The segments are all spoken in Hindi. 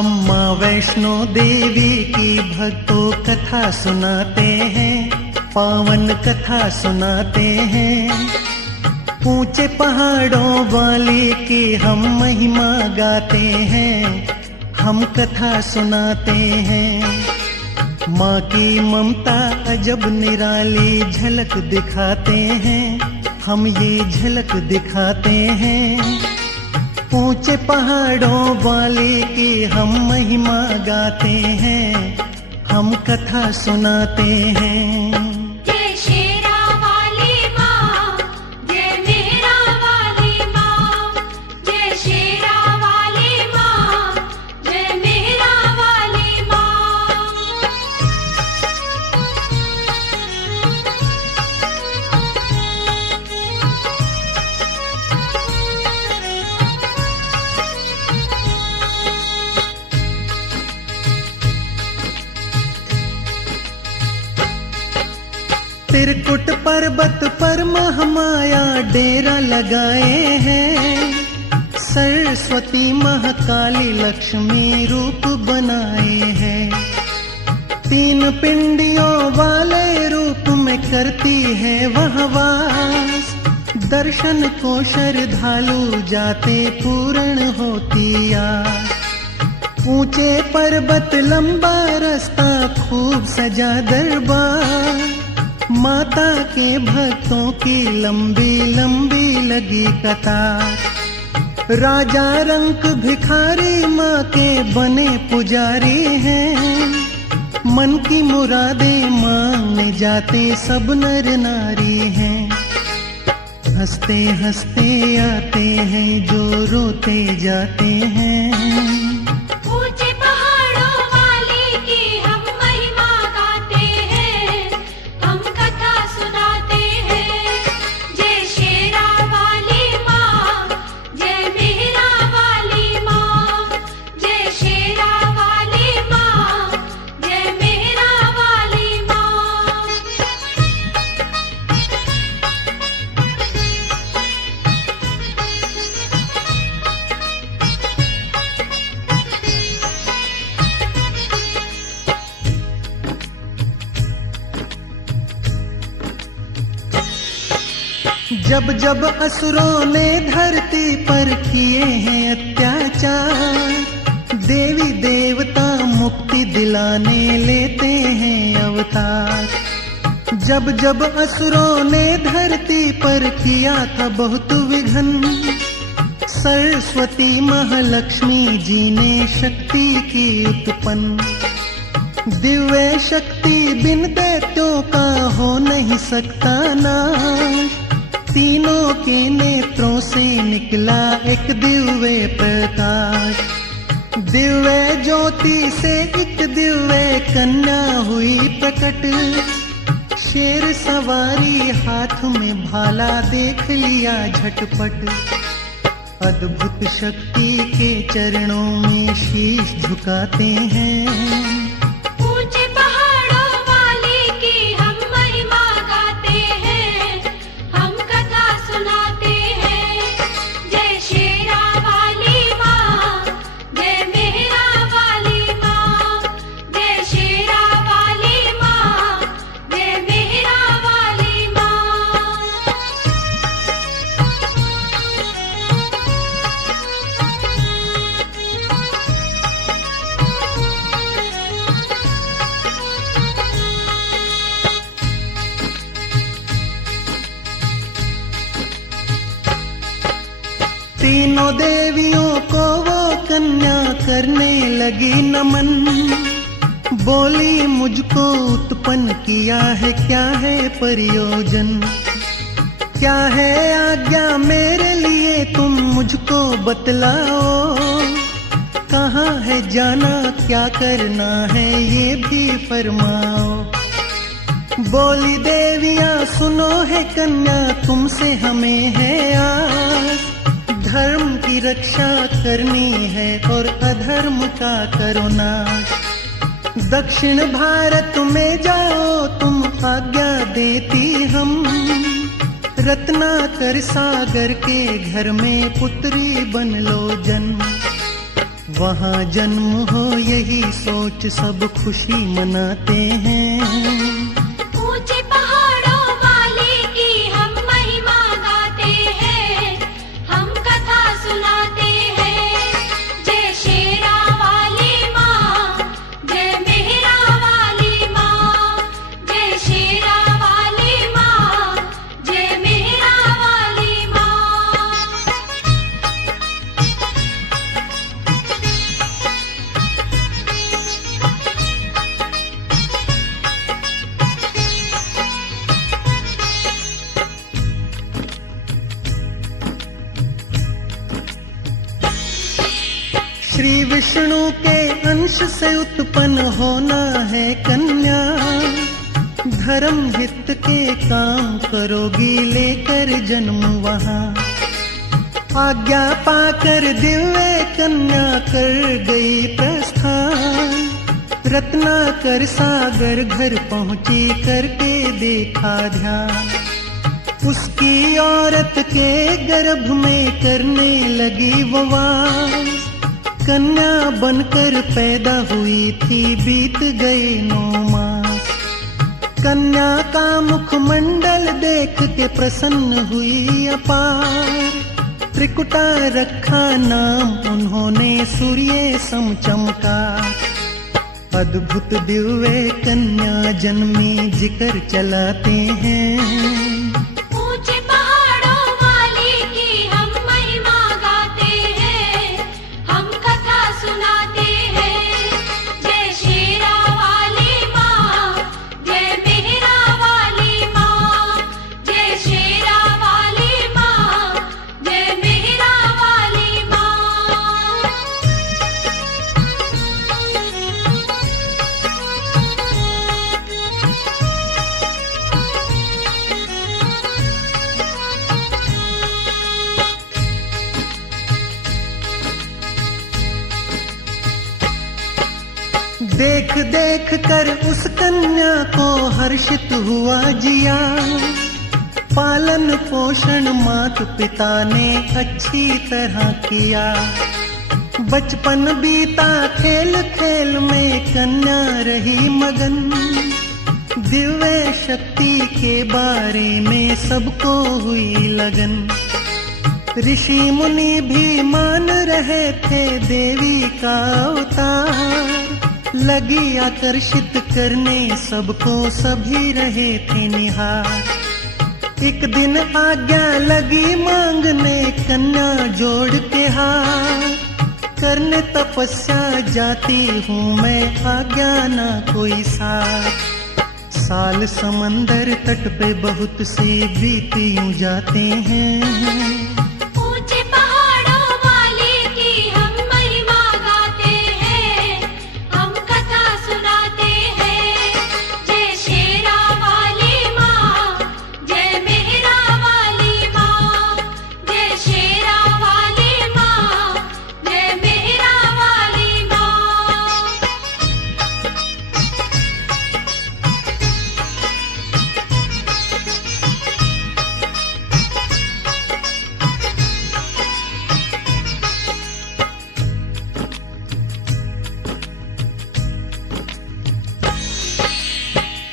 हम माँ वैष्णो देवी की भक्तों कथा सुनाते हैं, पावन कथा सुनाते हैं। ऊंचे पहाड़ों वाली की हम महिमा गाते हैं, हम कथा सुनाते हैं। माँ की ममता अजब निराली झलक दिखाते हैं, हम ये झलक दिखाते हैं। ऊंचे पहाड़ों वाली की हम महिमा गाते हैं, हम कथा सुनाते हैं। जय शेरा वाली माँ, जय मेरा वाली माँ, जय शेरा वाली माँ, जय मेरा वाली माँ। त्रिकुट पर्वत पर महामाया डेरा लगाए हैं, सरस्वती महाकाली लक्ष्मी रूप बनाए हैं। तीन पिंडियों वाले रूप में करती है वह वास, दर्शन को श्रद्धालु जाते पूर्ण होती आस। ऊंचे पर्वत लंबा रास्ता खूब सजा दरबार, माता के भक्तों की लंबी लंबी लगी कतार। राजा रंक भिखारी माँ के बने पुजारी हैं, मन की मुरादें मांगने जाते सब नर नारी हैं। हंसते हंसते आते हैं जो रोते जाते हैं। ऊंचे पहाड़ों वाली की हम महिमा गाते हैं, हम कथा सुनाते हैं। जय शेरा वाली माँ, जय मेरा वाली माँ, जय शेरा वाली माँ, जय मेरा वाली माँ। जब जब असुरों ने धरती पर किए हैं अत्याचार, देवी देवता मुक्ति दिलाने लेते हैं अवतार। जब जब असुरों ने धरती पर किया था बहुत विघन, सरस्वती महालक्ष्मी जी ने शक्ति की उत्पन्न। दिव्य शक्ति बिन दैत्यों का हो नहीं सकता नाश, तीनों के नेत्रों से निकला एक दिव्य प्रकाश। दिव्य ज्योति से एक दिव्य कन्या हुई प्रकट, शेर सवारी हाथ में भाला देख लिया झटपट। अद्भुत शक्ति के चरणों में शीश झुकाते हैं। ऊंचे पहाड़ों वाली की हम महिमा गाते हैं, हम कथा सुनाते हैं। जय शेरा वाली माँ, जय मेरा वाली माँ, जय शेरा वाली माँ, जय मेरा वाली माँ। तीनों देवियों को वो कन्या करने लगी नमन, बोली मुझको उत्पन्न किया है क्या है प्रयोजन। क्या है आज्ञा मेरे लिए तुम मुझको बतलाओ, कहाँ है जाना क्या करना है ये भी फरमाओ। बोली देवियाँ सुनो है कन्या तुमसे हमें है आस, धर्म की रक्षा करनी है और अधर्म का करो नाश। दक्षिण भारत में जाओ तुम आज्ञा देती हम, रत्नाकर सागर के घर में पुत्री बन लो जन्म। वहाँ जन्म हो यही सोच सब खुशी मनाते हैं। ऊंचे पहाड़ों वाले की हम महिमा गाते हैं, हम कथा सुनाते हैं। जय शेरा वाली माँ, जय मेहरा वाली माँ, जय शेरा वाली माँ, जय मेहरा वाली माँ। श्री विष्णु के अंश से उत्पन्न होना है कन्या, धर्म हित के काम करोगी लेकर जन्म वहाँ। आज्ञा पाकर दिव्य कन्या कर गई प्रस्थान, रत्नाकर सागर घर पहुंची करके देखा ध्यान। उसकी औरत के गर्भ में करने लगी वो वास, कन्या बनकर पैदा हुई थी बीत गए 9 मास। कन्या का मुखमंडल देख के प्रसन्न हुई अपार, त्रिकुटा रखा नाम उन्होंने सूर्य सम चमका। अद्भुत दिव्य कन्या जन्मी जिक्र चलाते हैं। ऊंचे पहाड़ों वाली की हम महिमा गाते हैं, हम कथा सुनाते हैं। जय शेरा वाली माँ, जय मेहरा वाली माँ, जय शेरा वाली माँ, जय मेहरा वाली माँ। देख देख कर उस कन्या को हर्षित हुआ जिया, पालन पोषण माता पिता ने अच्छी तरह किया। बचपन बीता खेल खेल में कन्या रही मगन, दिव्य शक्ति के बारे में सबको हुई लगन। ऋषि मुनि भी मान रहे थे देवी का अवतार, लगी आकर्षित करने सबको सभी रहे थे निहार। एक दिन आज्ञा लगी मांगने कन्या जोड़ के हाथ, करने तपस्या जाती हूँ मैं आज्ञा ना कोई साथ। साल समंदर तट पे बहुत से बीत यूं जाते हैं। ऊंचे पहाड़ों वाली की हम महिमा गाते हैं, हम कथा सुनाते हैं। जय शेरा वाली माँ, जय मेहरा वाली माँ, जय शेरा वाली माँ, जय मेहरा वाली माँ।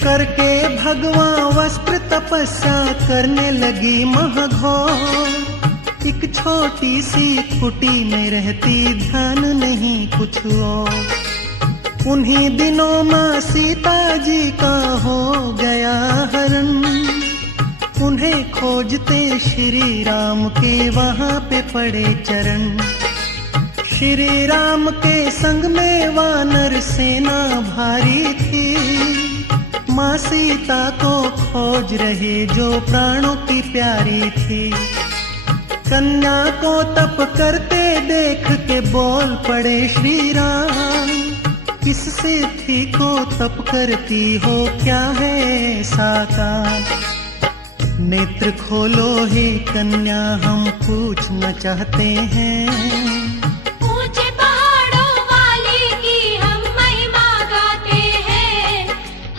करके भगवान वस्त्र तपस्या करने लगी महाघोर, एक छोटी सी कुटी में रहती ध्यान नहीं कुछ और। उन्हीं दिनों माँ सीता जी का हो गया हरण, उन्हें खोजते श्री राम के वहाँ पे पड़े चरण। श्री राम के संग में वानर सेना भारी थी, माँ सीता को खोज रहे जो प्राणों की प्यारी थी। कन्या को तप करते देख के बोल पड़े श्री राम, किससे थी को तप करती हो क्या है ऐसा काम। नेत्र खोलो हे कन्या हम पूछना चाहते हैं। ऊंचे पहाड़ों वाली की हम महिमा गाते हैं,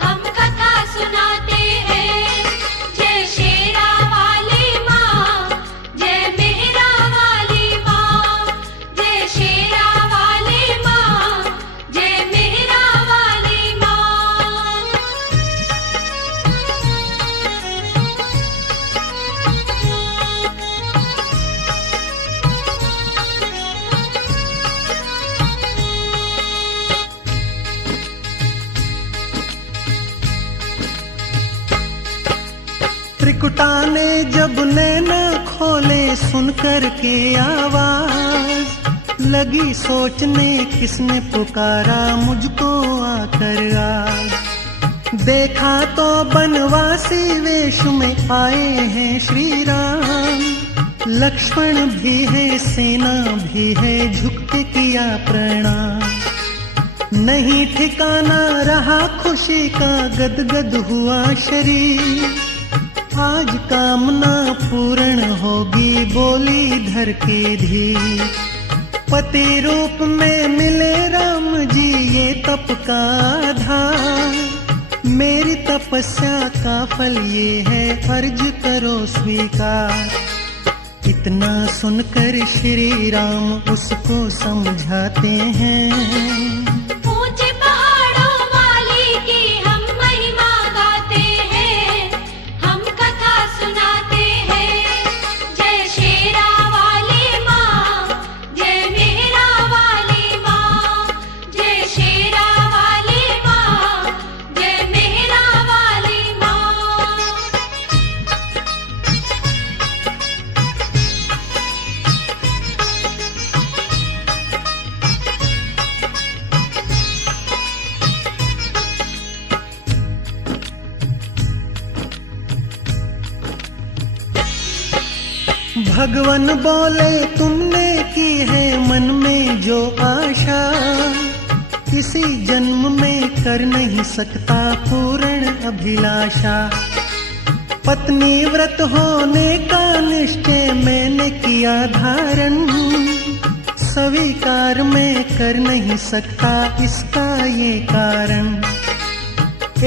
हम कथा सुनाते हैं। जय शेरा वाली माँ, जय मेहरा वाली माँ, जय शेरा वाली त्रिकुटा ने जब नैना खोले सुनकर के आवाज, लगी सोचने किसने पुकारा मुझको आकर आज। देखा तो बनवासी वेश में आए हैं श्री राम, लक्ष्मण भी है सेना भी है झुक के किया प्रणाम। नहीं ठिकाना रहा खुशी का गदगद हुआ शरीर, आज कामना पूर्ण होगी बोली धर के धीर। पति रूप में मिले राम जी ये तप का आधार, मेरी तपस्या का फल ये है अर्ज करो स्वीकार। इतना सुनकर श्री राम उसको समझाते हैं, ऊंचे पहाड़ों वाली की हम महिमा गाते हैं, हम कथा सुनाते हैं। जय शेरा वाली माँ, जय मेहरा वाली माँ, जय शेरा वाली माँ, जय मेहरा वाली माँ। भगवान बोले तुमने की है मन में जो आशा, किसी जन्म में कर नहीं सकता पूर्ण अभिलाषा। पत्नी व्रत होने का निश्चय मैंने किया धारण, स्वीकार मैं कर नहीं सकता इसका ये कारण।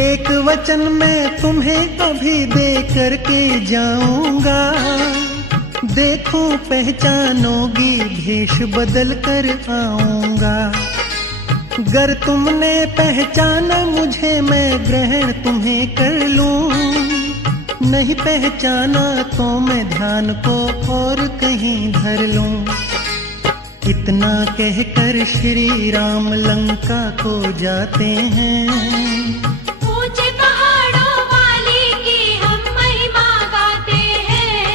एक वचन मैं तुम्हें अभी दे करके जाऊंगा, देखो पहचानोगी भेष बदल कर आऊंगा। गर तुमने पहचाना मुझे मैं ग्रहण तुम्हें कर लूं, नहीं पहचाना तो मैं ध्यान को और कहीं धर लूं। इतना कहकर श्री राम लंका को जाते हैं, ऊंचे पहाड़ों वाली की हम महिमा गाते हैं,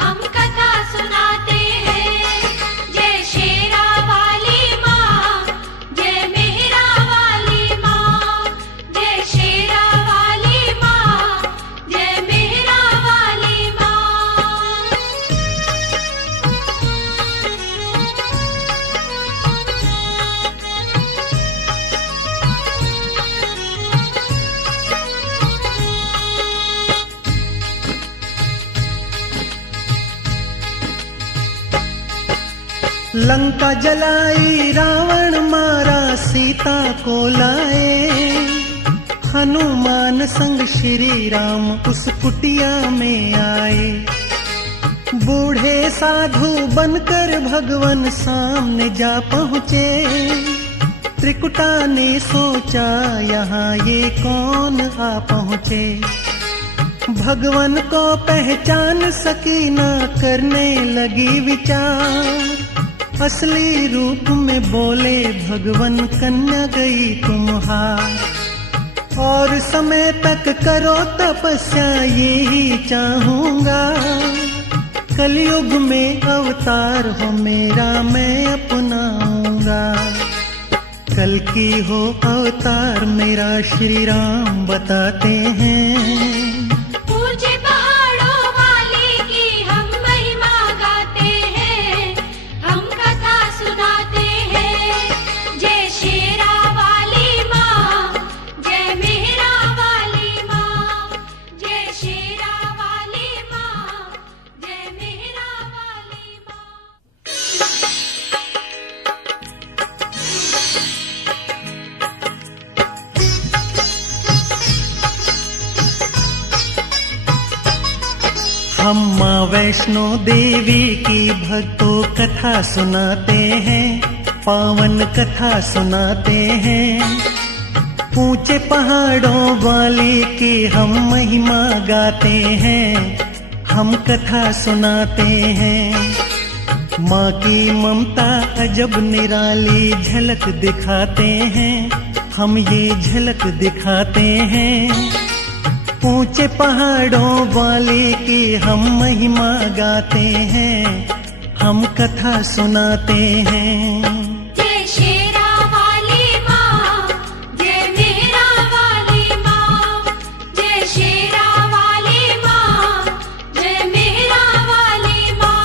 हम कथा सुनाते हैं। जय शेरा वाली माँ, जय मेहरा वाली माँ, जय शेरा वाली माँ, जय मेहरा वाली माँ। लंका जलाई रावण मारा सीता को लाए, हनुमान संग श्री राम उस कुटिया में आए। बूढ़े साधु बनकर भगवान सामने जा पहुँचे, त्रिकुटा ने सोचा यहाँ ये कौन आ पहुँचे। भगवान को पहचान सकी ना करने लगी विचार, असली रूप में बोले भगवान कन्या गई तुम्हार। और समय तक करो तपस्या यही चाहूंगा, कलयुग में अवतार हो मेरा मैं अपनाऊंगा। कल की हो अवतार मेरा श्री राम बताते हैं, ऊंचे पहाड़ों वाली की हम महिमा गाते हैं, हम कथा सुनाते हैं। जय शेरा वाली माँ, जय मेहरा वाली माँ, जय शेरा वाली माँ, जय मेहरा वाली माँ। हम माँ वैष्णो देवी की भक्तों कथा सुनाते हैं, पावन कथा सुनाते हैं। ऊंचे पहाड़ों वाली की हम महिमा गाते हैं, हम कथा सुनाते हैं। माँ की ममता अजब निराली झलक दिखाते हैं, हम ये झलक दिखाते हैं। ऊंचे पहाड़ों वाले की हम महिमा गाते हैं, हम कथा सुनाते हैं। जय शेरा वाली माँ, जय मेरा वाली माँ, जय शेरा वाली माँ, जय मेरा वाली माँ।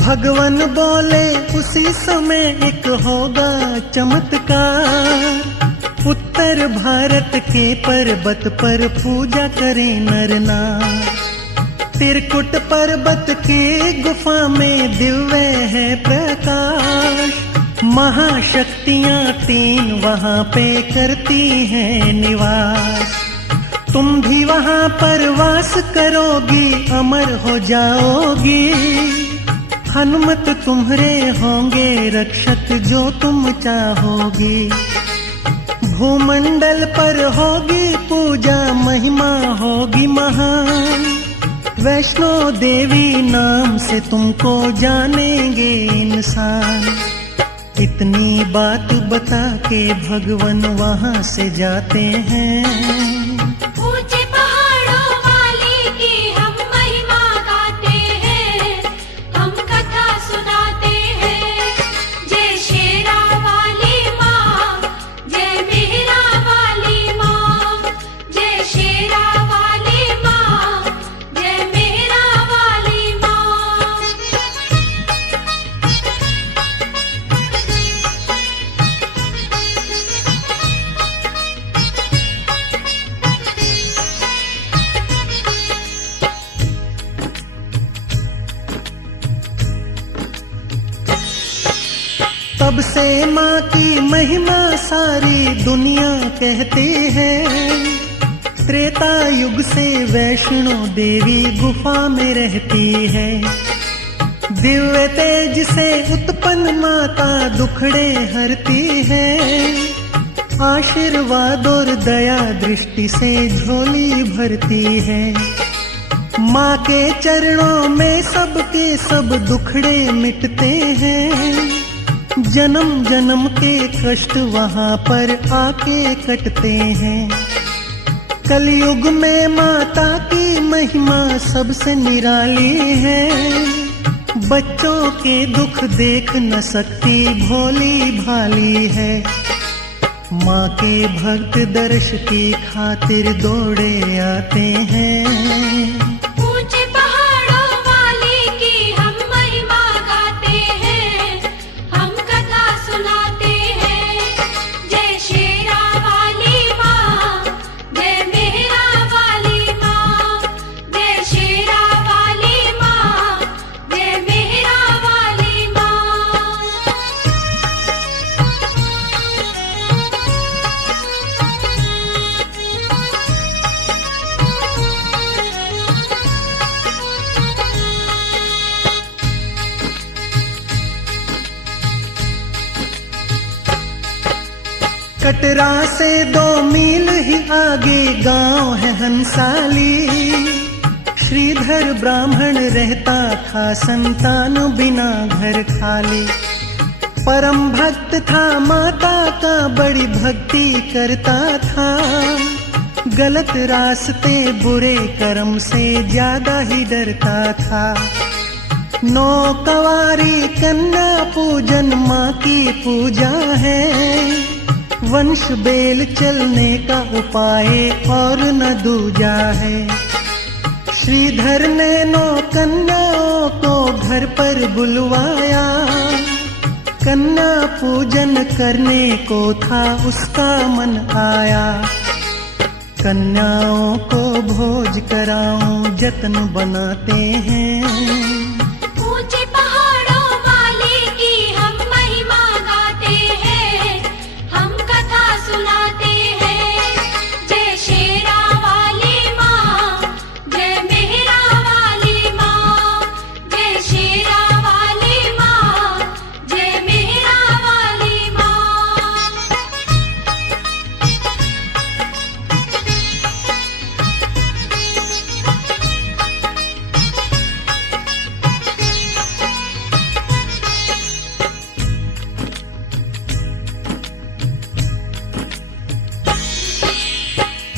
भगवान बोले उसी समय एक होगा चमत्कार, उत्तर भारत के पर्वत पर पूजा करें नर नार। त्रिकुट पर्वत के गुफा में दिव्य है प्रकाश, महाशक्तियाँ 3 वहाँ पे करती हैं निवास। तुम भी वहाँ पर वास करोगी, अमर हो जाओगी। हनुमत तुम्हारे होंगे रक्षक जो तुम चाहोगी। भूमंडल पर होगी पूजा, महिमा होगी महान। वैष्णो देवी नाम से तुमको जानेंगे इंसान। इतनी बात बता के भगवान वहाँ से जाते हैं। ऊंचे पहाड़ों वाली की हम महिमा गाते हैं, हम कथा सुनाते हैं। जय शेरा वाली माँ, जय मेरा वाली माँ, जय शेरा वाली माँ, जय मेरा वाली माँ। तब से माँ की महिमा सारी दुनिया कहती है। त्रेता युग से वैष्णो देवी गुफा में रहती है। दिव्य तेज से उत्पन्न माता दुखड़े हरती है। आशीर्वाद और दया दृष्टि से झोली भरती है। माँ के चरणों में सबके सब दुखड़े मिटते हैं। जन्म जन्म के कष्ट वहाँ पर आके कटते हैं। कलयुग में माता की महिमा सबसे निराली है। बच्चों के दुख देख न सकती भोली भाली है। माँ के भक्त दर्श की खातिर दौड़े आते हैं। ऊंचे पहाड़ों वाली की हम महिमा गाते हैं, हम कथा सुनाते हैं। जय शेरा वाली माँ, जय मेरा वाली माँ, जय शेरा वाली माँ, जय मेरा वाली माँ। कटरा से 2 मील ही आगे गांव है हंसाली। श्रीधर ब्राह्मण रहता था संतान बिना घर खाली। परम भक्त था माता का, बड़ी भक्ति करता था। गलत रास्ते बुरे कर्म से ज्यादा ही डरता था। 9 कंवारी कन्या पूजन माँ की पूजा है। वंश बेल चलने का उपाय और न दूजा है। श्रीधर ने 9 कन्याओं को घर पर बुलवाया। कन्या पूजन करने को था उसका मन आया। कन्याओं को भोज कराऊं जत्न बनाते हैं। ऊंचे पहाड़ों वाली की हम महिमा गाते हैं, हम कथा सुनाते हैं। जय शेरा वाली माँ, जय मेरा वाली माँ, जय शेरा वाली माँ, जय मेरा वाली माँ।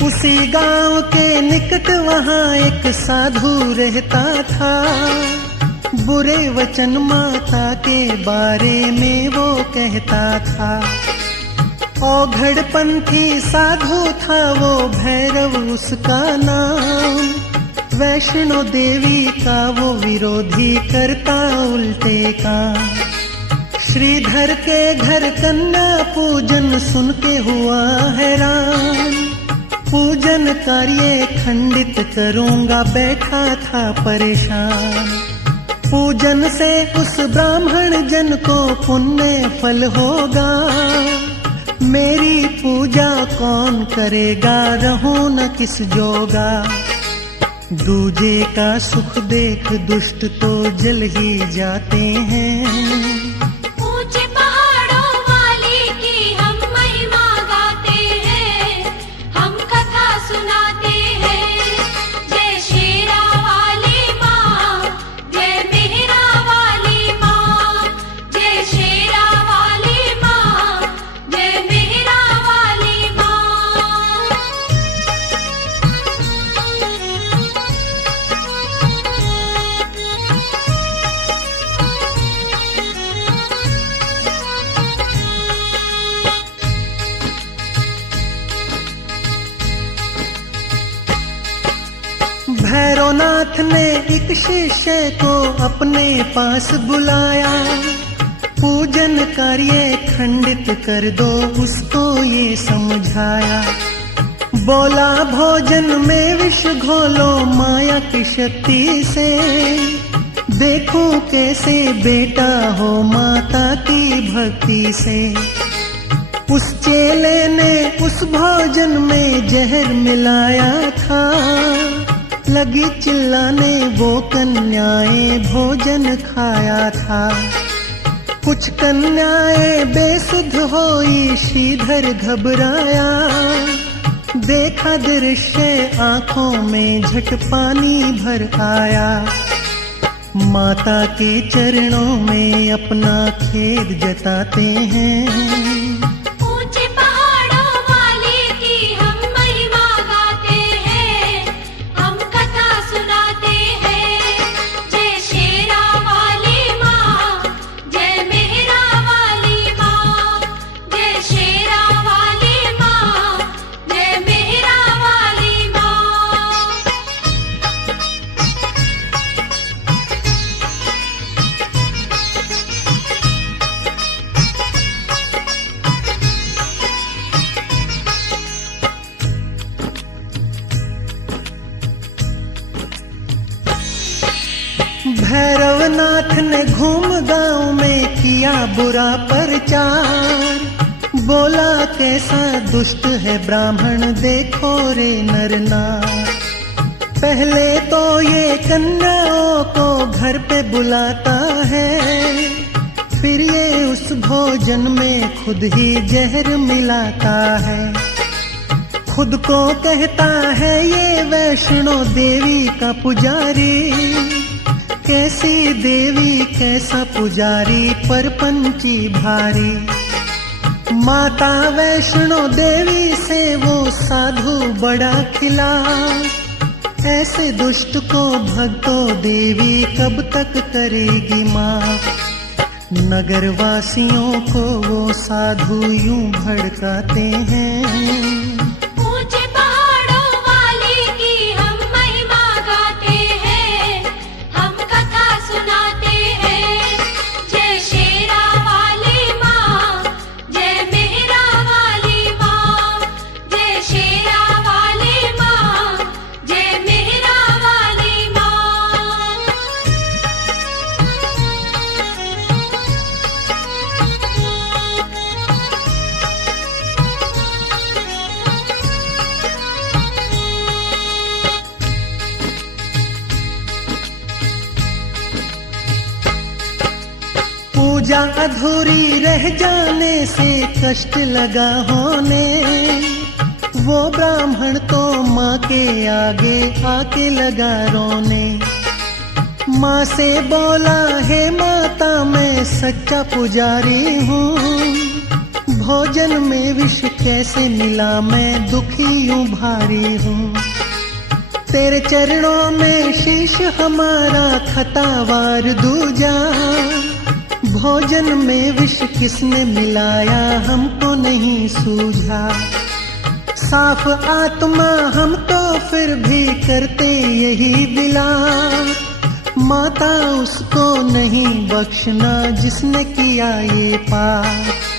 उसी गांव के निकट वहां एक साधु रहता था। बुरे वचन माता के बारे में वो कहता था। औघड़पंथी साधु था वो, भैरव उसका नाम। वैष्णो देवी का वो विरोधी, करता उल्टे काम। श्रीधर के घर कन्या पूजन सुन के हुआ हैरान। पूजन कार्य खंडित करूंगा, बैठा था परेशान। पूजन से उस ब्राह्मण जन को पुण्य फल होगा। मेरी पूजा कौन करेगा, रहूं न किस जोगा। दूजे का सुख देख दुष्ट तो जल ही जाते हैं। ऊंचे पहाड़ों वाली की हम महिमा गाते हैं, हम कथा सुनाते हैं। जय शेरा वाली माँ, जय मेहरा वाली माँ। जय शेरा वाली माँ, जय मेहरा वाली माँ। भैरवनाथ ने एक शिष्य को अपने पास बुलाया। पूजन कार्य खंडित कर दो, उसको ये समझाया। बोला भोजन में विष घोलो माया की शक्ति से। देखो कैसे बेटा हो माता की भक्ति से। उस चेले ने उस भोजन में जहर मिलाया था। लगी चिल्लाने वो कन्याएं, भोजन खाया था। कुछ कन्याएं बेसुध होई, श्रीधर घबराया। देखा दृश्य आंखों में झट पानी भर आया। माता के चरणों में अपना खेद जताते हैं। ऊंचे पहाड़ों वाली की हम महिमा गाते हैं, हम कथा सुनाते हैं। जय शेरा वाली माँ, जय मेहरा वाली माँ। जय शेरा वाली माँ, जय मेहरा वाली माँ। भैरवनाथ ने घूम गांव में किया बुरा प्रचार। बोला कैसा दुष्ट है ब्राह्मण, देखो रे नर नार। पहले तो ये कन्याओं को घर पे बुलाता है, फिर ये उस भोजन में खुद ही जहर मिलाता है। खुद को कहता है ये वैष्णो देवी का पुजारी। कैसी देवी कैसा पुजारी, परपंची भारी। माता वैष्णो देवी से वो साधु बड़ा खिला। ऐसे दुष्ट को भक्तों देवी कब तक करेगी माफ। नगर वासियों को वो साधु यूं भड़काते हैं। ऊंचे पहाड़ों वाली की हम महिमा गाते हैं, हम कथा सुनाते हैं। जय शेरा वाली माँ, जय मेहरा वाली माँ। जय शेरा वाली माँ, जय मेहरा वाली माँ। पूजा अधूरी रह जाने से कष्ट लगा होने। वो ब्राह्मण तो माँ के आगे आके लगा रोने। माँ से बोला हे माता मैं सच्चा पुजारी हूँ। भोजन में विष कैसे मिला, मैं दुखी यूं भारी हूँ। तेरे चरणों में शीश हमारा खतावार दूजा। भोजन में विष किसने मिलाया, हमको नहीं सूझा। साफ आत्मा हम तो फिर भी करते यही विलाप। माता उसको नहीं बख्शना जिसने किया ये पाप।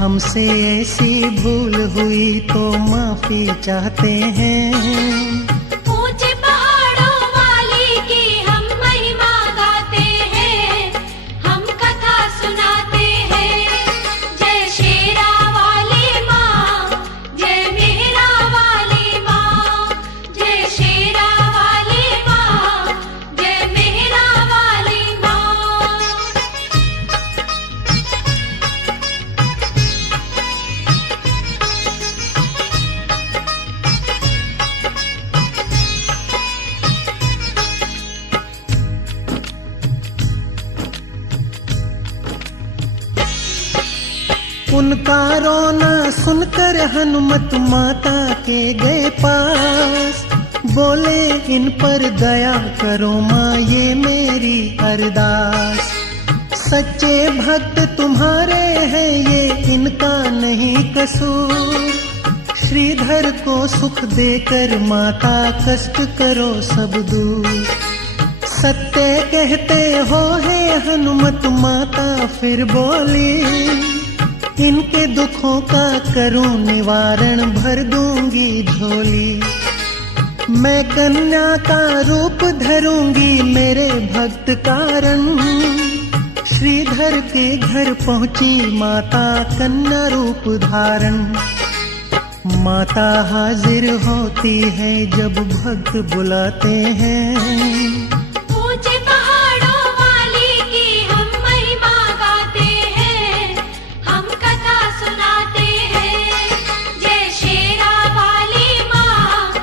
हमसे ऐसी भूल हुई तो माफी चाहते हैं। ऊंचे पहाड़ों वाली की हम महिमा गाते हैं, हम कथा सुनाते हैं। जय शेरा वाली माँ, जय मेहरा वाली माँ। जय शेरा वाली माँ, जय मेहरा वाली माँ। उनका रोना सुनकर हनुमत माता के गए पास। बोले इन पर दया करो माँ, ये मेरी अरदास। सच्चे भक्त तुम्हारे हैं, ये इनका नहीं कसूर। श्रीधर को सुख देकर माता कष्ट करो सब दूर। सत्य कहते हो हे हनुमत माता फिर बोली। इनके दुखों का करूं निवारण, भर दूंगी झोली। मैं कन्या का रूप धरूंगी मेरे भक्त कारण। श्रीधर के घर पहुंची माता कन्या रूप धारण। माता हाजिर होती है जब भक्त बुलाते हैं। ऊंचे पहाड़ों वाली की हम महिमा गाते हैं, हम कथा सुनाते हैं। जय शेरा वाली माँ,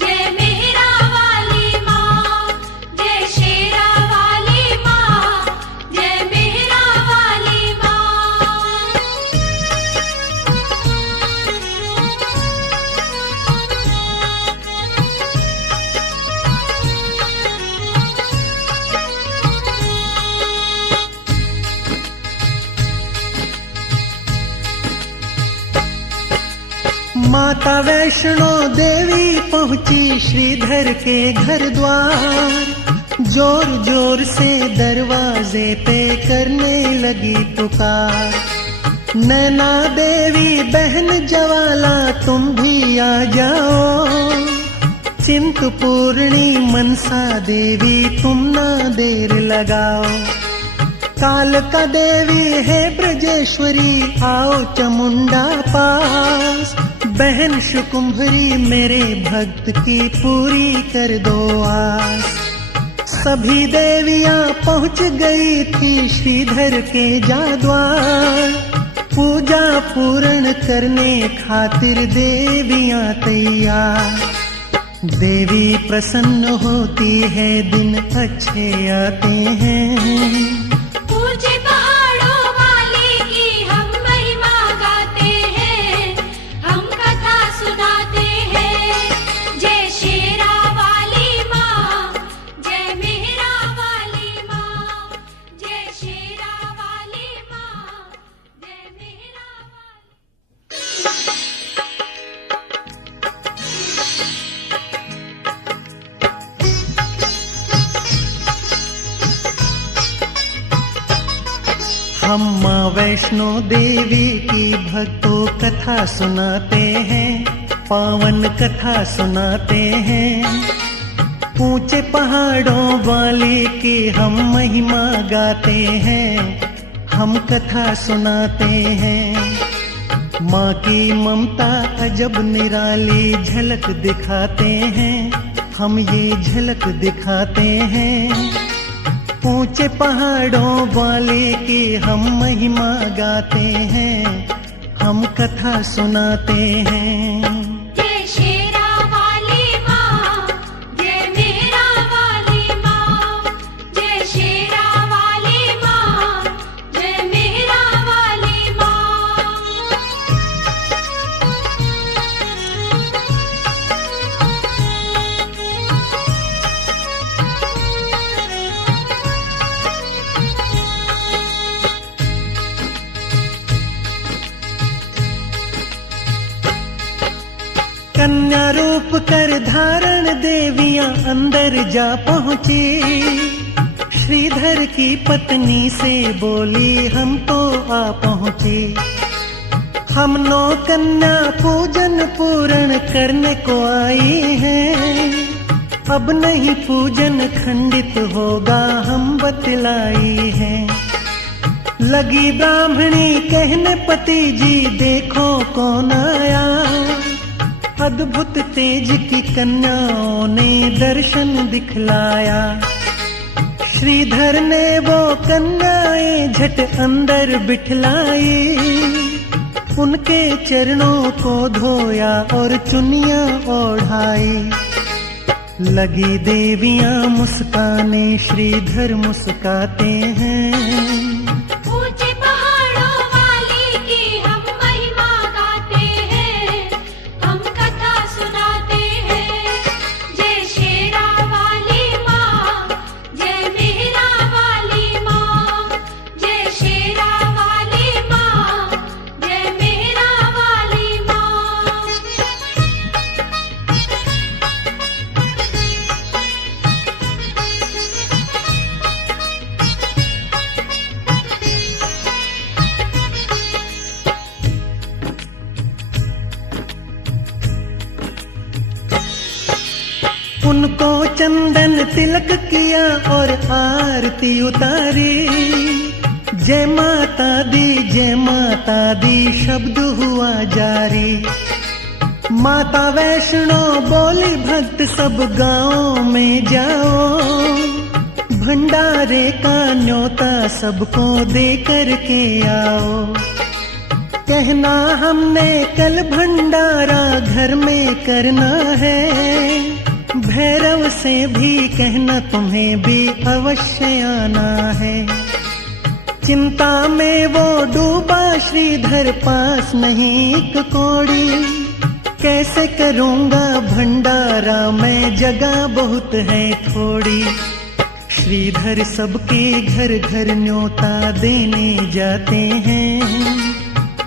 जय मेहरा वाली माँ। जय शेरा वाली माँ, जय मेहरा वाली माँ। माता वैष्णो देवी पहुंची श्रीधर के घर द्वार। जोर जोर से दरवाजे पे करने लगी पुकार। नैना देवी बहन ज्वाला तुम भी आ जाओ। चिंतपूर्णी मनसा देवी तुम ना देर लगाओ। कालका देवी है ब्रजेश्वरी आओ चामुंडा पास। बहन शुकुंभरी मेरे भक्त की पूरी कर दो आस। सभी देवियां पहुंच गई थी श्रीधर के जाद्वार। पूजा पूर्ण करने खातिर देवियां तैयार। देवी प्रसन्न होती है दिन अच्छे आते हैं। ऊंचे पहाड़ों वाली की हम महिमा गाते हैं, हम कथा सुनाते हैं। जय शेरा वाली माँ, जय मेहरा वाली माँ। जय शेरा वाली माँ, जय मेहरा वाली। हम माँ वैष्णो देवी की भक्तों कथा सुनाते हैं। पावन कथा सुनाते हैं। ऊंचे पहाड़ों वाली की हम महिमा गाते हैं। हम कथा सुनाते हैं। माँ की ममता अजब निराली झलक दिखाते हैं। हम ये झलक दिखाते हैं। ऊंचे पहाड़ों वाले की हम महिमा गाते हैं। हम कथा सुनाते हैं। जय शेरा वाली माँ, जय मेहरा वाली माँ। जय शेरा वाली माँ, जय मेहरा वाली माँ। कन्या रूप कर धारण देवियां अंदर जा पहुंची। श्रीधर की पत्नी से बोली हम तो आ पहुंचे। हम नौ कन्या पूजन पूर्ण करने को आई हैं। अब नहीं पूजन खंडित होगा हम बतलाई हैं। लगी ब्राह्मणी कहने पति जी देखो कौन आया। अद्भुत तेज की कन्याओं ने दर्शन दिखलाया। श्रीधर ने वो कन्याएं झट अंदर बिठलाई। उनके चरणों को धोया और चुनिया ओढ़ाई। लगी देवियां मुस्काने श्रीधर मुस्काते हैं। ऊंचे पहाड़ों वाली की हम महिमा गाते हैं, हम कथा सुनाते हैं। जय शेरा वाली माँ, जय मेहरा वाली माँ। जय शेरा वाली माँ, जय मेहरा वाली माँ। उनको चंदन तिलक किया और आरती उतारी। जय माता दी शब्द हुआ जारी। माता वैष्णो बोली भक्त सब गांव में जाओ। भंडारे का न्योता सबको दे कर के आओ। कहना हमने कल भंडारा घर में करना है। भैरव से भी कहना तुम्हें भी अवश्य आना है। चिंता में वो डूबा श्रीधर पास नहीं एक कौड़ी। कैसे करूँगा भंडारा मैं जगह बहुत है थोड़ी। श्रीधर सबके घर घर न्योता देने जाते हैं।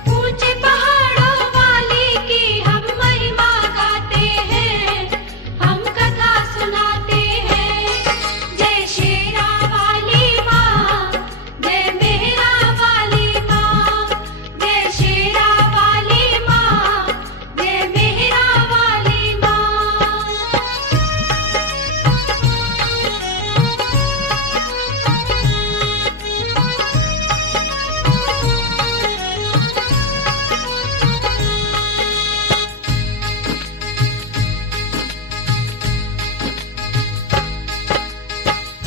ऊंचे पहाड़ों वाली की हम महिमा गाते हैं, हम कथा सुनाते हैं। जय शेरा वाली माँ, जय मेहरा वाली माँ। जय शेरा वाली माँ, जय मेहरा वाली माँ।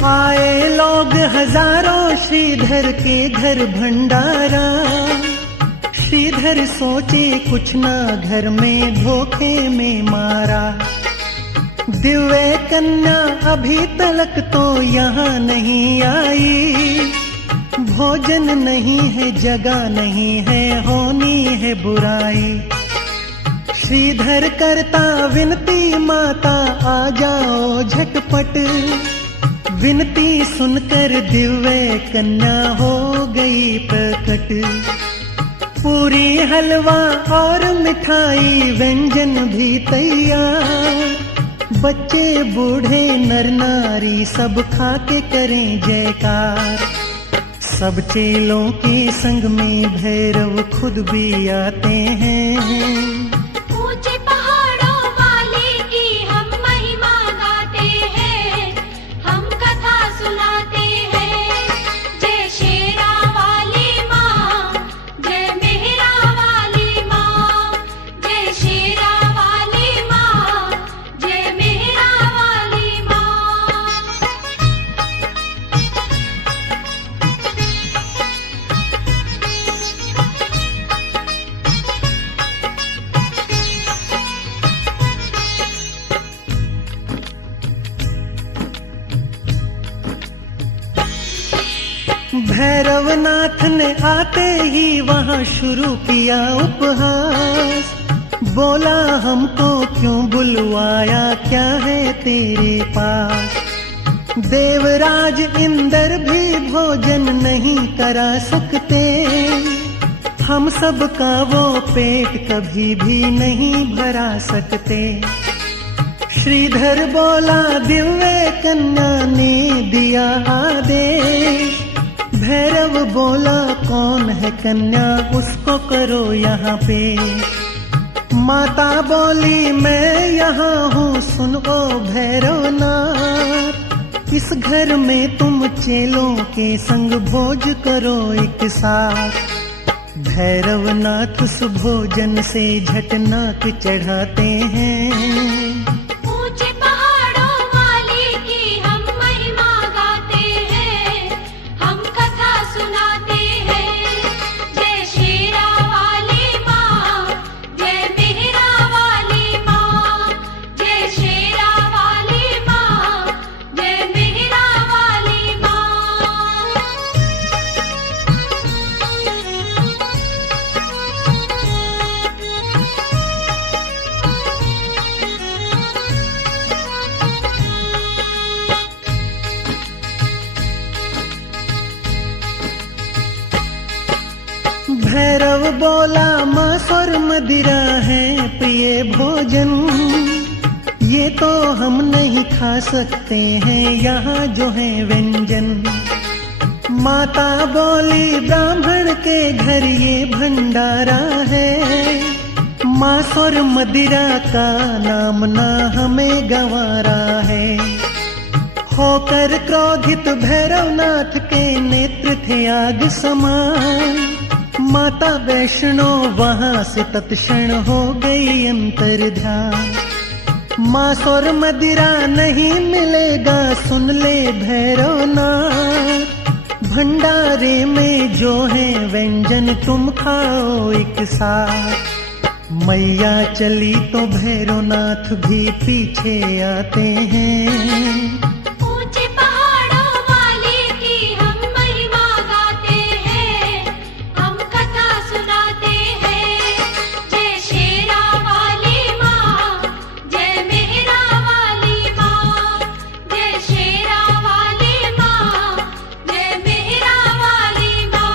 आए लोग हजारों श्रीधर के घर भंडारा। श्रीधर सोचे कुछ ना घर में धोखे में मारा। दिव्य कन्या अभी तलक तो यहाँ नहीं आई। भोजन नहीं है जगह नहीं है होनी है बुराई। श्रीधर करता विनती माता आ जाओ झटपट। विनती सुनकर दिव्य कन्या हो गई प्रकट। पूरी हलवा और मिठाई व्यंजन भी तैयार। बच्चे बूढ़े नर नारी सब खा के करें जयकार। सब चेलों के संग में भैरव खुद भी आते हैं। ऊंचे पहाड़ों वाली की हम महिमा गाते हैं, हम कथा सुनाते हैं। जय शेरा वाली माँ, जय मेहरा वाली माँ। जय शेरा वाली माँ, जय मेहरा वाली माँ। भैरवनाथ ने आते ही वहाँ शुरू किया उपहास। बोला हमको क्यों बुलवाया क्या है तेरे पास। देवराज इंद्र भी भोजन नहीं करा सकते। हम सब का वो पेट कभी भी नहीं भरा सकते। श्रीधर बोला दिव्य कन्या ने दिया आदेश। भैरव बोला कौन है कन्या उसको करो यहाँ पे। माता बोली मैं यहाँ हूँ सुनो भैरवनाथ। इस घर में तुम चेलों के संग भोज करो एक साथ। भैरवनाथ उस भोजन से झट नाक चढ़ाते हैं। ऊंचे पहाड़ों वाले की हम महिमा गाते हैं, हम कथा सुनाते हैं। जय शेरा वाली माँ, जय मेहरा वाली माँ। जय शेरा वाली माँ, जय मेहरा वाली माँ। भैरव बोला मांस और मदिरा है प्रिय भोजन। ये तो हम नहीं खा सकते हैं यहाँ जो है व्यंजन। माता बोली ब्राह्मण के घर ये भंडारा है। मांस और मदिरा का नाम ना हमें गंवारा है। होकर क्रोधित भैरवनाथ के नेत्र थे आग समान। माता वैष्णो वहां से तत्क्षण हो गई अंतर्ध्यान। मांस और मदिरा नहीं मिलेगा सुन ले भैरवनाथ। भंडारे में जो है व्यंजन तुम खाओ एक साथ। मैया चली तो भैरवनाथ भी पीछे आते हैं। ऊंचे पहाड़ों वाले की हम महिमा गाते हैं, हम कथा सुनाते हैं। जय शेरा वाली माँ, जय मेहरा वाली माँ। जय शेरा वाली माँ, जय मेहरा वाली माँ।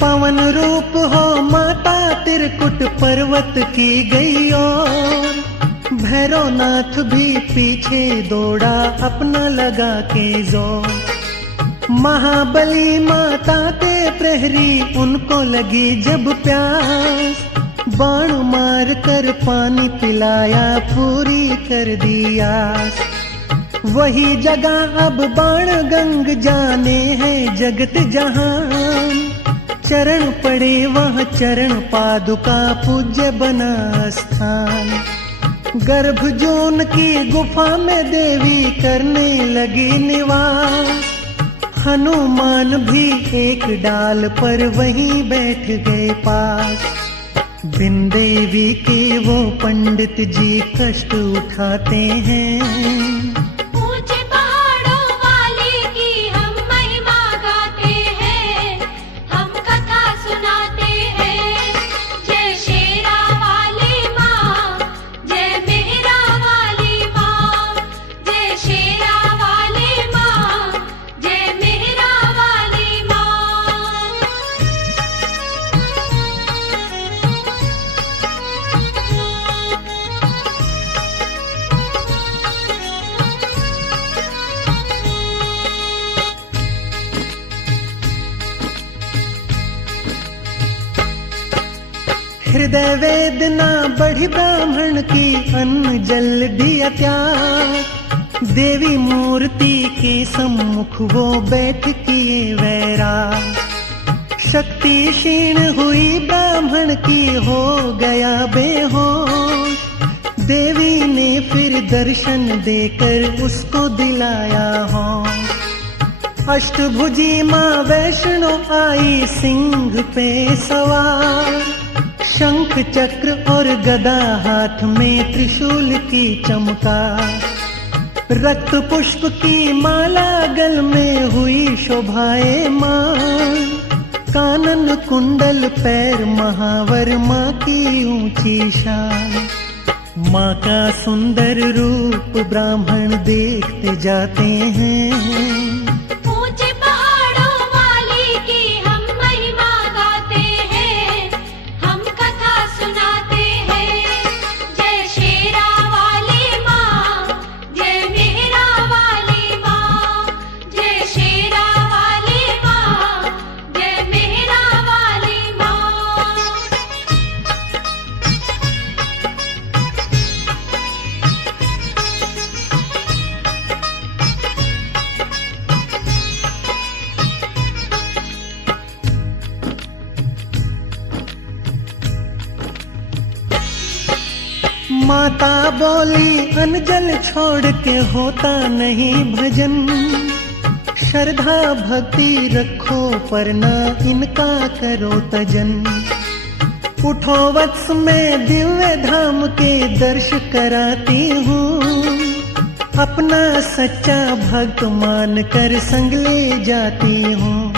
पवन रूप हो माता त्रिकुट पर्वत की गई और भैरवनाथ भी पीछे दौड़ा अपना लगा के जोर। महाबली माता ते प्रहरी उनको लगी जब प्यास। बाण मार कर पानी पिलाया पूरी कर दिया। वही जगह अब बाण गंग जाने हैं जगत जहान। चरण पड़े वह चरण पादुका पूज्य बना स्थान। गर्भजून की गुफा में देवी करने लगी निवास। हनुमान भी एक डाल पर वहीं बैठ गए पास। बिन देवी के वो पंडित जी कष्ट उठाते हैं। ऊंचे पहाड़ों वाले की हम महिमा गाते हैं, हम कथा सुनाते हैं। जय शेरा वाली माँ, जय मेहरा वाली माँ। जय शेरा वाली माँ, जय मेहरा वाली माँ। हृदय वेदना बढ़ी ब्राह्मण की अन्न जल दिया त्याग। देवी मूर्ति के सम्मुख वो बैठ किए वैराग। शक्ति क्षीण हुई ब्राह्मण की हो गया बेहोश। देवी ने फिर दर्शन देकर उसको दिलाया होश। अष्टभुजी माँ वैष्णो आई सिंह पे सवार। शंख चक्र और गदा हाथ में त्रिशूल की चमकार। रक्त पुष्प की माला गल में हुई शोभाए मां, कानन कुंडल पैर महावर माँ की ऊंची शान। माँ का सुंदर रूप ब्राह्मण देखते जाते हैं, ऊंचे पहाड़ों वाली की हम महिमा गाते हैं, हम कथा सुनाते हैं। जय शेरा वाली माँ, जय मेहरा वाली माँ, जय शेरा वाली माँ, जय मेहरा वाली माँ। माता बोली अनजल छोड़ के होता नहीं भजन, श्रद्धा भक्ति रखो पर न इनका करो तजन। उठो वत्स में दिव्य धाम के दर्श कराती हूँ, अपना सच्चा भक्त मान कर संग ले जाती हूँ।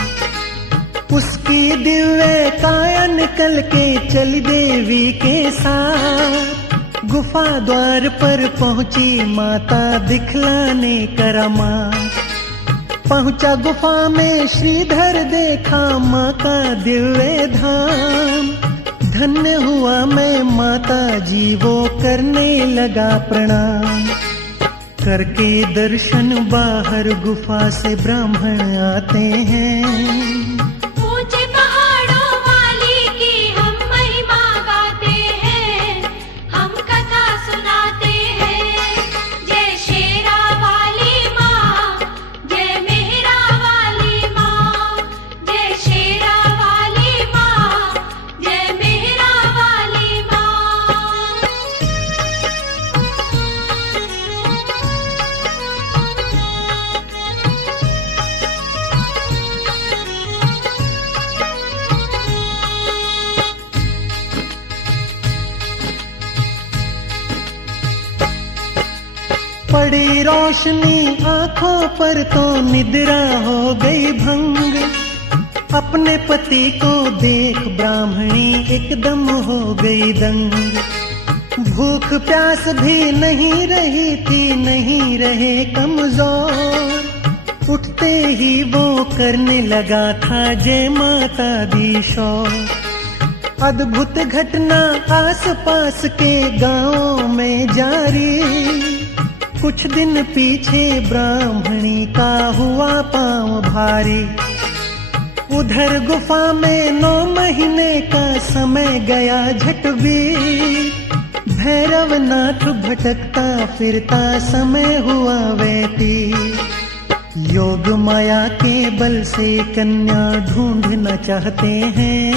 उसकी दिव्य काया निकल के चली देवी के साथ, गुफा द्वार पर पहुंची माता दिखलाने करामात। पहुंचा गुफा में श्रीधर देखा माँ का दिव्य धाम, धन्य हुआ मैं माता जी वो करने लगा प्रणाम। करके दर्शन बाहर गुफा से ब्राह्मण आते हैं, ऊंचे पहाड़ों वाली की हम महिमा गाते हैं, हम कथा सुनाते हैं। जय शेरा वाली माँ, जय मेहरा वाली माँ, जय शेरा वाली माँ, जय मेहरा वाली माँ। पड़ी रोशनी आंखों पर तो निद्रा हो गई भंग, अपने पति को देख ब्राह्मणी एकदम हो गई दंग। भूख प्यास भी नहीं रही थी, नहीं रहे कमजोर, उठते ही वो करने लगा था जय माता दी शोर। अद्भुत घटना आस पास के गांवों में जारी, कुछ दिन पीछे ब्राह्मणी का हुआ पांव भारी। उधर गुफा में 9 महीने का समय गया झटवीर, भैरवनाथ भटकता फिरता समय हुआ व्यतीत। योग माया के बल से कन्या ढूंढना चाहते हैं,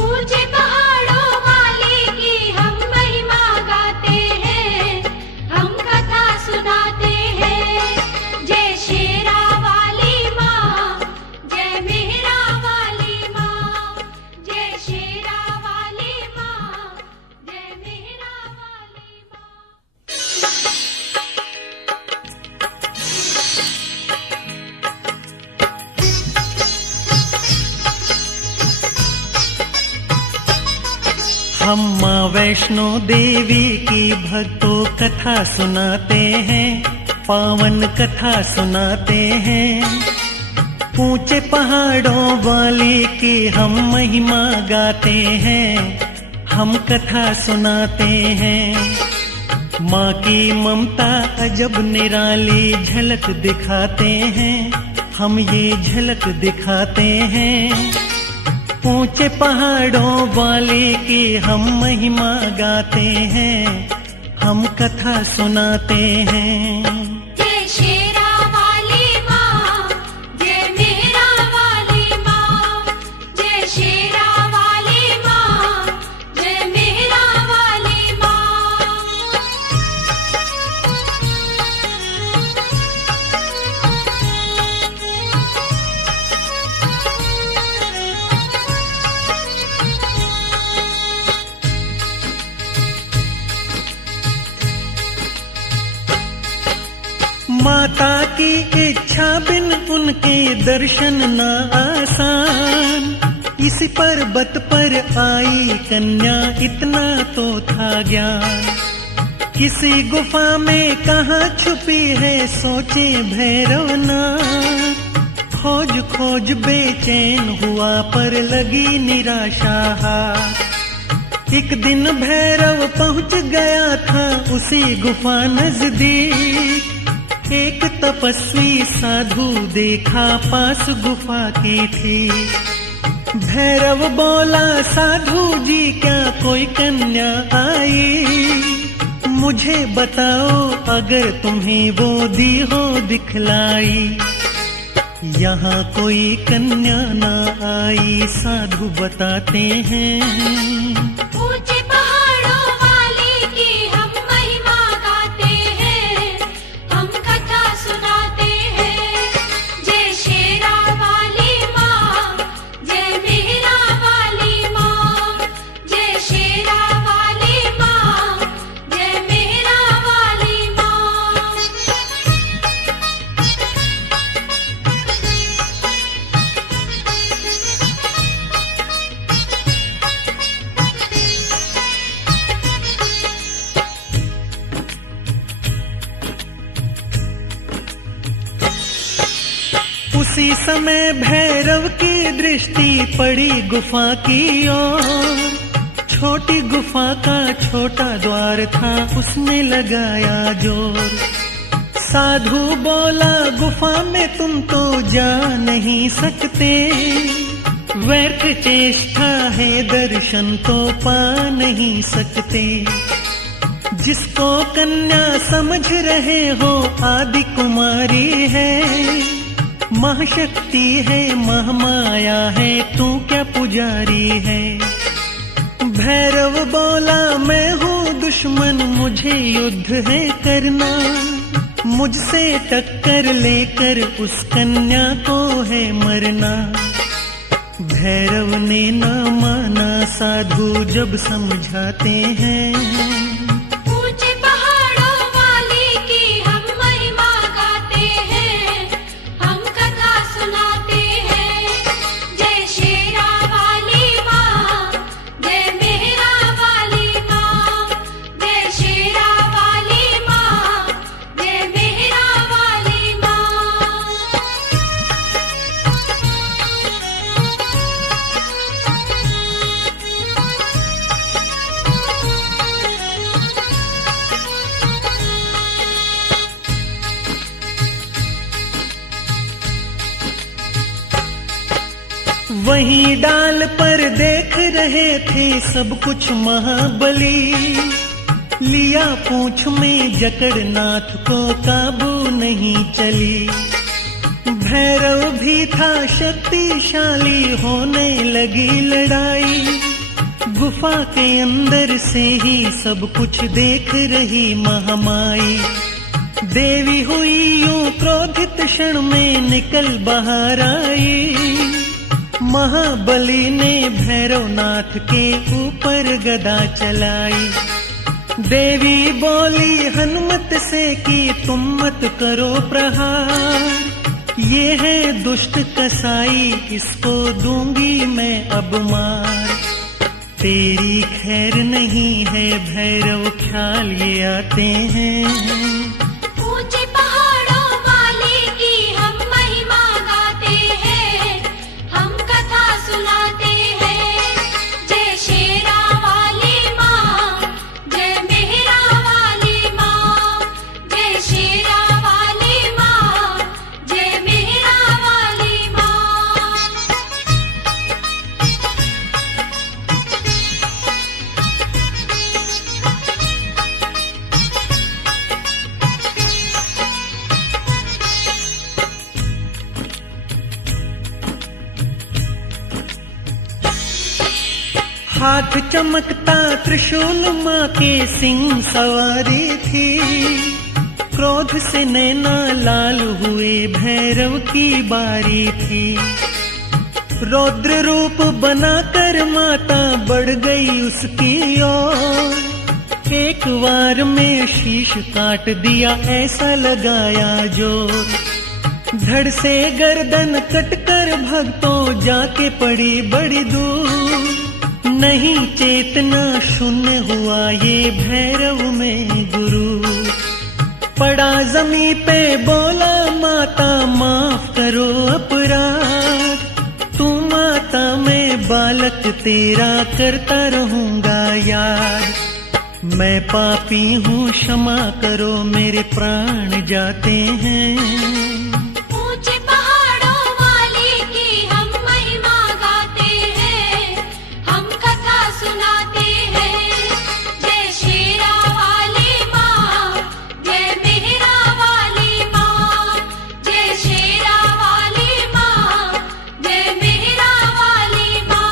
ऊंचे पहाड़ों वाली की हम महिमा गाते हैं, हम कथा सुनाते हैं। जय शेरा वाली माँ, जय मेहरा वाली माँ, जय शेरा वाली माँ, जय मेहरा वाली माँ। हम माँ वैष्णो देवी की भक्तों कथा सुनाते हैं, पावन कथा सुनाते हैं। ऊंचे पहाड़ों वाली की हम महिमा गाते हैं, हम कथा सुनाते हैं। माँ की ममता अजब निराली झलक दिखाते हैं, हम ये झलक दिखाते हैं। ऊंचे पहाड़ों वाली की हम महिमा गाते हैं, हम कथा सुनाते हैं। जय शेरा वाली माँ, जय मेहरा वाली माँ, जय शेरा वाली माँ, जय मेहरा वाली माँ। की इच्छा बिन उनके दर्शन न आसान। इसी पर्वत पर आई कन्या इतना तो था ज्ञान। किसी गुफा में कहाँ छुपी है सोचे भैरवनाथ। खोज खोज बेचैन हुआ पर लगी निराशा हाथ। एक दिन भैरव पहुंच गया था उसी गुफा नजदीक। एक तपस्वी साधु देखा पास गुफा की थी। भैरव बोला साधु जी क्या कोई कन्या आई? मुझे बताओ अगर तुम्हें वो दी हो दिखलाई। यहाँ कोई कन्या ना आई साधु बताते हैं। ऊंचे पहाड़ों वाली की हम महिमा गाते हैं, हम कथा सुनाते हैं। जय शेरा वाली माँ, जय मेहरा वाली माँ। जय शेरा वाली माँ, जय मेहरा वाली माँ। उसी समय भैरव की दृष्टि पड़ी गुफा की ओर। छोटी गुफा का छोटा द्वार था उसने लगाया जोर। साधु बोला गुफा में तुम तो जा नहीं सकते। व्यर्थ चेष्टा है दर्शन तो पा नहीं सकते। जिसको कन्या समझ रहे हो आदि कुमारी है। महाशक्ति है महामाया है तू क्या पुजारी है। भैरव बोला मैं हूँ दुश्मन मुझे युद्ध है करना। मुझसे टक्कर लेकर उस कन्या को है मरना। भैरव ने ना माना साधु जब समझाते हैं। ऊंचे पहाड़ों वाली की हम महिमा गाते हैं, हम कथा सुनाते हैं। जय शेरा वाली माँ, जय मेहरा वाली माँ। जय शेरा वाली माँ, जय मेहरा वाली माँ। वहीं डाल पर देख रहे थे सब कुछ महाबली। लिया पूंछ में जकड़ नाथ को काबू नहीं चली। भैरव भी था शक्तिशाली होने लगी लड़ाई। गुफा के अंदर से ही सब कुछ देख रही महामाई। देवी हुई यूं क्रोधित क्षण में निकल बाहर आई। महाबली ने भैरवनाथ के ऊपर गदा चलाई। देवी बोली हनुमत से कि तुम मत करो प्रहार। ये है दुष्ट कसाई इसको दूंगी मैं अब मार। तेरी खैर नहीं है भैरव ख्याल ये आते हैं। ऊंचे पहाड़ों वाली की हम महिमा गाते हैं, हम कथा सुनाते हैं। जय शेरा वाली माँ, जय मेहरा वाली माँ। जय शेरा वाली माँ, जय मेहरा वाली माँ। हाथ चमकता त्रिशूल माँ के सिंह सवारी थी। क्रोध से नैना लाल हुए भैरव की बारी थी। रौद्र रूप बनाकर माता बढ़ गई उसकी ओर। एक बार में शीश काट दिया ऐसा लगाया जोर। धड़ से गर्दन कटकर भक्तों जाके पड़ी बड़ी दूर, नहीं चेतना शून्य हुआ ये भैरव में गुरु। पड़ा जमी पे बोला माता माफ करो अपराध, तू माता मैं बालक तेरा करता रहूंगा याद। मैं पापी हूँ क्षमा करो मेरे प्राण जाते हैं। ऊंचे पहाड़ों वाले की हम महिमा गाते हैं, हम कथा सुनाते हैं। जय शेरा वाली माँ, जय मेहरा वाली माँ, जय शेरा वाली माँ, जय मेहरा वाली माँ।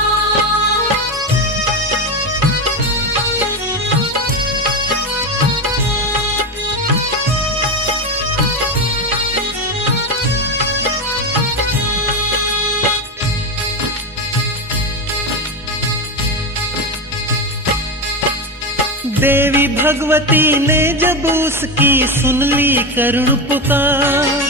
देवी भगवती ने जब उसकी सुन ली करुण पुकार,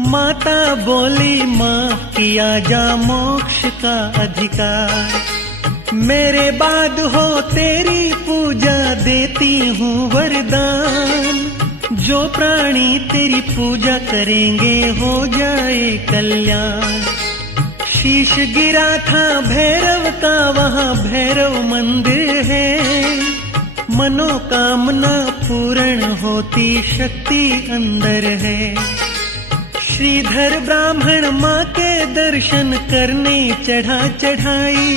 माता बोली माफ किया जा मोक्ष का अधिकार। मेरे बाद हो तेरी पूजा देती हूँ वरदान, जो प्राणी तेरी पूजा करेंगे हो जाए कल्याण। शीश गिरा था भैरव का वहाँ भैरव मंदिर है, मनोकामना पूर्ण होती शक्ति अंदर है। श्रीधर ब्राह्मण माँ के दर्शन करने चढ़ा चढ़ाई,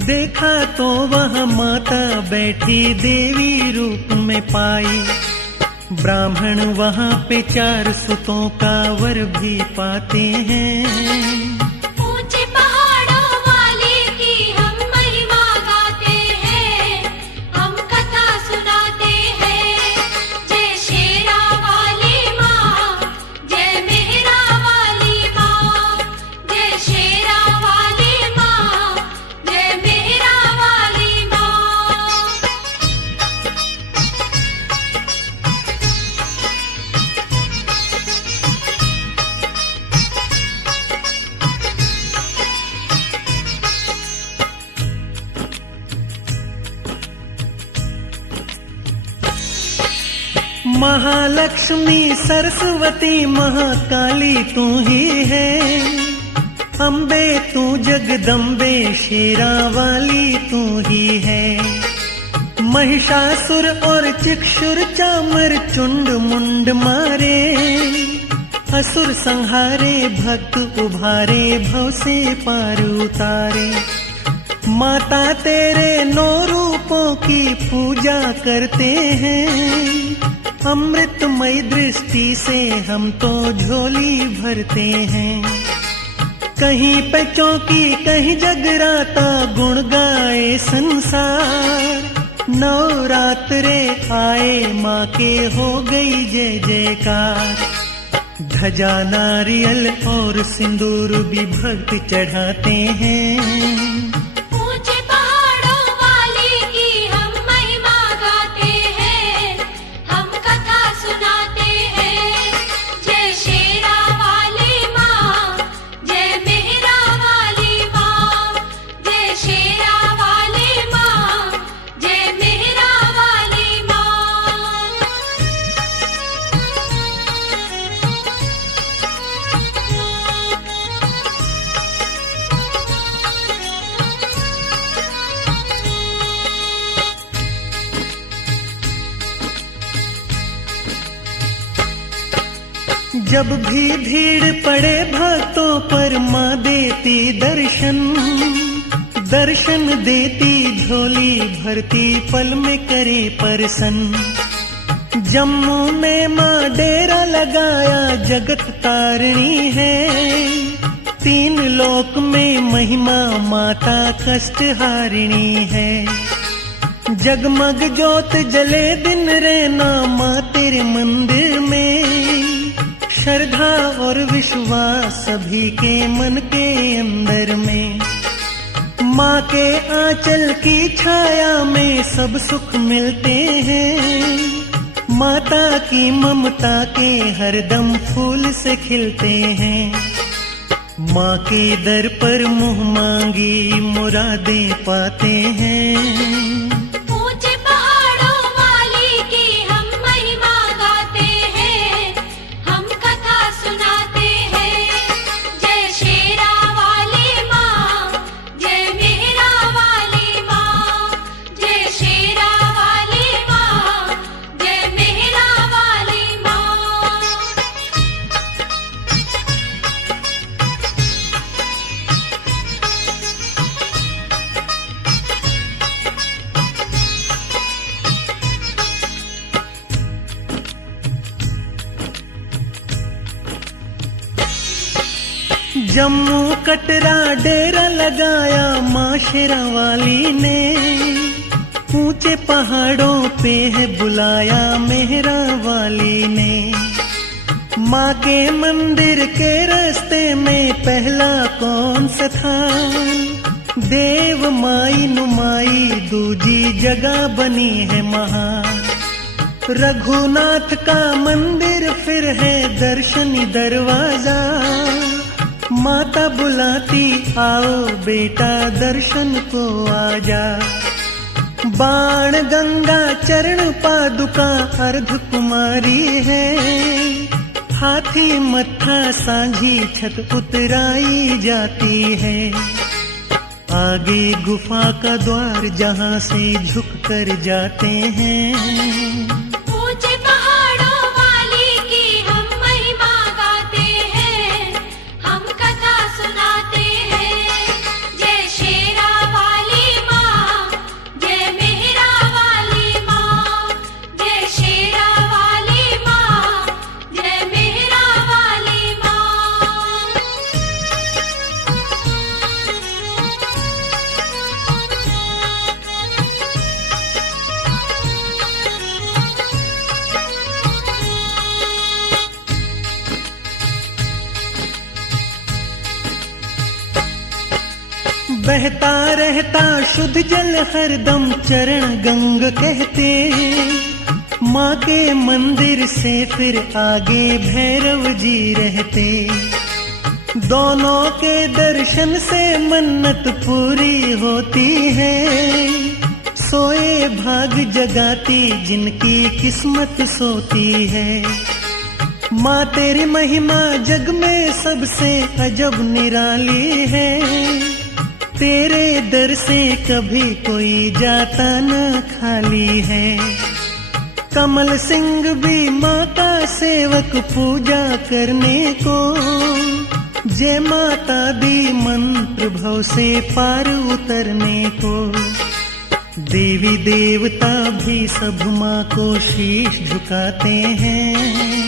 देखा तो वह माता बैठी देवी रूप में पाई। ब्राह्मण वहाँ पे 4 सुतों का वर भी पाते हैं। ऊंचे पहाड़ों वाले की हम महिमा गाते हैं, हम कथा सुनाते हैं। जय शेरा वाली माँ, जय मेहरा वाली माँ, जय शेरा वाली माँ, जय मेहरा वाली माँ। महालक्ष्मी सरस्वती महाकाली तू ही है, अम्बे तू जगदम्बे शेरा वाली तू ही है। महिषासुर और चिक्षुर चामर चुंड मुंड मारे, असुर संहारे भक्त उभारे भव से पार उतारे। माता तेरे 9 रूपों की पूजा करते हैं, अमृतमय दृष्टि से हम तो झोली भरते हैं। कहीं पे चौकी कहीं जगराता गुण गाए संसार, नवरात्रे आए माँ के हो गई जय जयकार। ध्वजा नारियल और सिंदूर भी भक्त चढ़ाते हैं। ऊंचे पहाड़ों वाले की हम महिमा गाते हैं, हम कथा सुनाते हैं। जय शेरा वाली माँ, जय मेहरा वाली माँ, जय शेरा वाली माँ, जय मेहरा वाली माँ। जब भी भीड़ पड़े भक्तों पर माँ देती दर्शन, दर्शन देती झोली भरती पल में करे प्रसन्न। जम्मू में माँ डेरा लगाया जगत तारिणी है, 3 लोक में महिमा माता कष्ट हारिणी है। जगमग जोत जले दिन रहना माँ तेरे मंदिर में, श्रद्धा और विश्वास सभी के मन के अंदर में। माँ के आंचल की छाया में सब सुख मिलते हैं, माता की ममता के हरदम फूल से खिलते हैं। माँ के दर पर मुँह मांगी मुरादें पाते हैं। ऊंचे पहाड़ों वाली की हम महिमा गाते हैं, हम कथा सुनाते हैं। जय शेरा वाली माँ, जय मेहरा वाली माँ, जय शेरा वाली माँ, जय मेहरा वाली माँ। जम्मू कटरा डेरा लगाया माँ शेरा वाली ने। ऊंचे पहाड़ों पे है बुलाया मेहरा वाली ने। माँ के मंदिर के रास्ते में पहला कौन सा था? देव माई नुमाई दूजी जगह बनी है महान। रघुनाथ का मंदिर फिर है दर्शनी दरवाजा। माता बुलाती आओ बेटा दर्शन को आजा। बाण गंगा चरण पादुका अर्ध कुमारी है। हाथी मत्था सांझी छत उतराई जाती है। आगे गुफा का द्वार जहाँ से झुक कर जाते हैं। ऊंचे पहाड़ों वाली की हम महिमा गाते हैं, हम कथा सुनाते हैं। जय शेरा वाली माँ, जय मेहरा वाली माँ, जय शेरा वाली माँ, जय मेहरा वाली माँ। बहता रहता शुद्ध जल हरदम चरण गंग कहते। माँ के मंदिर से फिर आगे भैरव जी रहते। दोनों के दर्शन से मन्नत पूरी होती है। सोए भाग जगाती जिनकी किस्मत सोती है। माँ तेरी महिमा जग में सबसे अजब निराली है। तेरे दर से कभी कोई जाता न खाली है। कमल सिंह भी माँ का सेवक पूजा करने को। जय माता दी मंत्र भव से पार उतरने को। देवी देवता भी सब माँ को शीश झुकाते हैं।